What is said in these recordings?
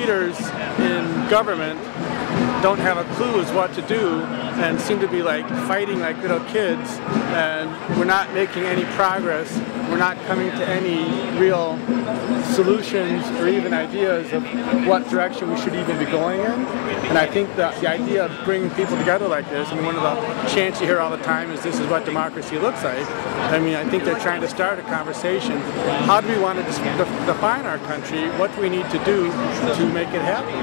leaders in government don't have a clue as what to do and seem to be like fighting like little kids, and we're not making any progress. We're not coming to any real solutions or even ideas of what direction we should even be going in. And I think that the idea of bringing people together like this, I mean, one of the chants you hear all the time is this is what democracy looks like. I mean, I think they're trying to start a conversation. How do we want to define our country? What do we need to do to make it happen?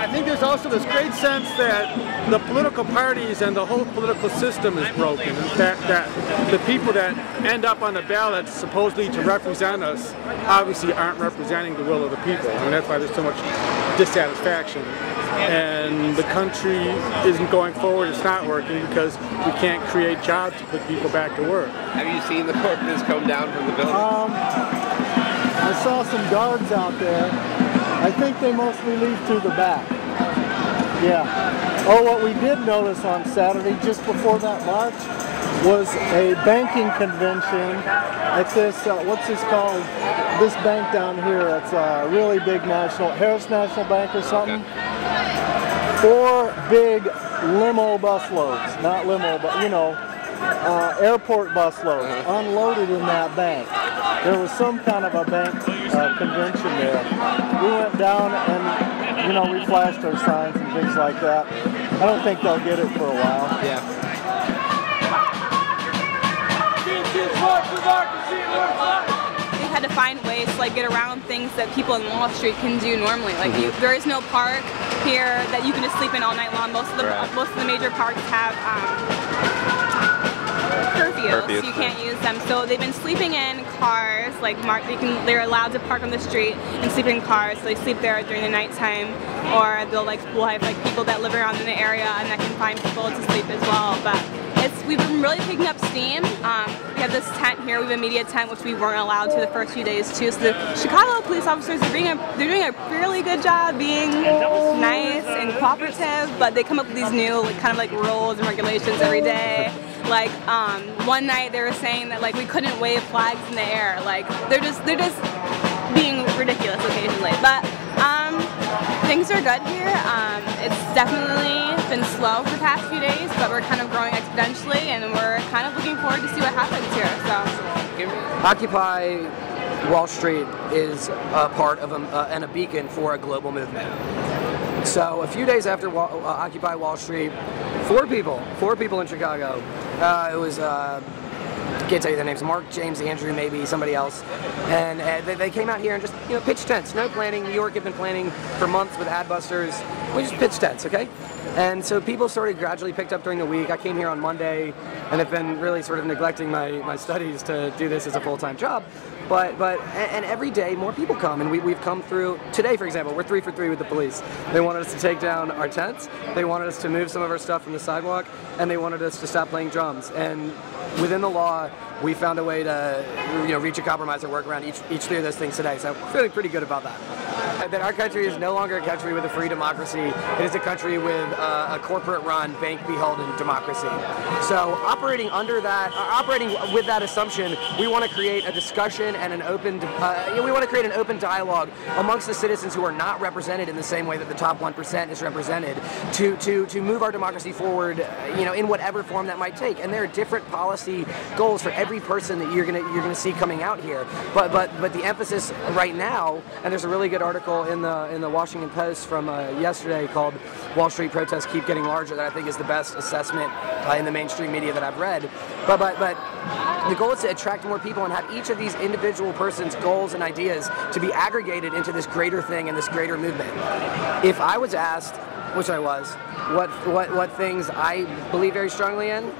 I think there's also this great sense that the political parties and the whole political system is broken. In fact, that the people that end up on the ballots supposedly to represent us obviously aren't representing the will of the people. I mean, that's why there's so much dissatisfaction. And the country isn't going forward, it's not working because we can't create jobs to put people back to work. Have you seen the corpses come down from the building? I saw some guards out there. I think they mostly leave through the back. Yeah. Oh, what we did notice on Saturday, just before that march, was a banking convention at this, what's this called? This bank down here. It's a really big national, Harris National Bank or something. 4 big limo bus loads, not limo, but you know, airport bus loads unloaded in that bank. There was some kind of a bank convention there. We went down and, you know, we flashed our signs and things like that. I don't think they'll get it for a while. Yeah. We've had to find ways to like get around things that people in Wall Street can do normally. Like there is no park here that you can just sleep in all night long. Most of the major parks have curfews. You can't use them. So they've been sleeping in cars. Like they're allowed to park on the street and sleep in cars. So they sleep there during the nighttime, or we'll have like people that live around in the area and that can find people to sleep as well. But we've been really picking up steam. We have this tent here. We have a media tent, which we weren't allowed to the first few days too. So the Chicago police officers are they're doing a really good job being nice and cooperative. But they come up with these new kind of like rules and regulations every day. Like one night they were saying that like we couldn't wave flags in the air. Like they're just being ridiculous occasionally. But things are good here. It's definitely been slow for the past few days, but we're kind of growing exponentially, and we're kind of looking forward to see what happens here. So, Occupy Wall Street is a part of and a beacon for a global movement. So a few days after Occupy Wall Street, 4 people in Chicago. It was can't tell you their names. Mark, James, Andrew, maybe somebody else, and they came out here and just pitched tents. No planning. New York had been planning for months with Adbusters. We just pitched tents, okay? And so people sort of gradually picked up during the week. I came here on Monday, and have been really sort of neglecting my studies to do this as a full-time job. But every day more people come, and we've come through. Today, for example, we're 3 for 3 with the police. They wanted us to take down our tents. They wanted us to move some of our stuff from the sidewalk, and they wanted us to stop playing drums. And within the law, we found a way to reach a compromise or work around each 3 of those things today. So we're feeling pretty good about that. That our country is no longer a country with a free democracy. It is a country with a corporate-run, bank-beholden democracy. So operating with that assumption, we want to create a discussion and an open. We want to create an open dialogue amongst the citizens who are not represented in the same way that the top 1% is represented, to move our democracy forward, in whatever form that might take. And there are different policy goals for every person that you're gonna see coming out here. But the emphasis right now, and there's a really good article in the Washington Post from yesterday called "Wall Street Protests Keep Getting Larger" that I think is the best assessment in the mainstream media that I've read. But the goal is to attract more people and have each of these individual persons' goals and ideas to be aggregated into this greater thing and this greater movement. If I was asked, which I was, what things I believe very strongly in,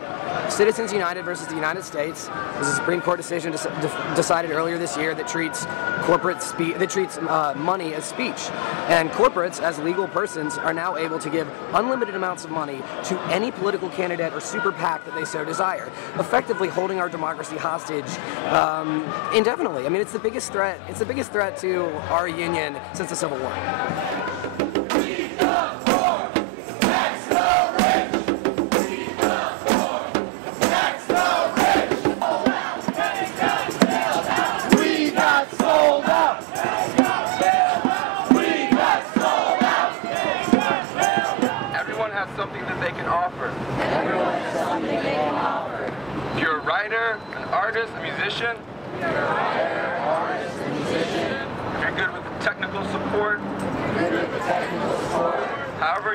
Citizens United versus the United States was a Supreme Court decision decided earlier this year that treats money as speech, and corporates as legal persons are now able to give unlimited amounts of money to any political candidate or super PAC that they so desire, effectively holding our democracy hostage indefinitely. I mean, it's the biggest threat. It's the biggest threat to our union since the Civil War.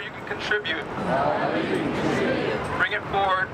you can contribute. Bring it forward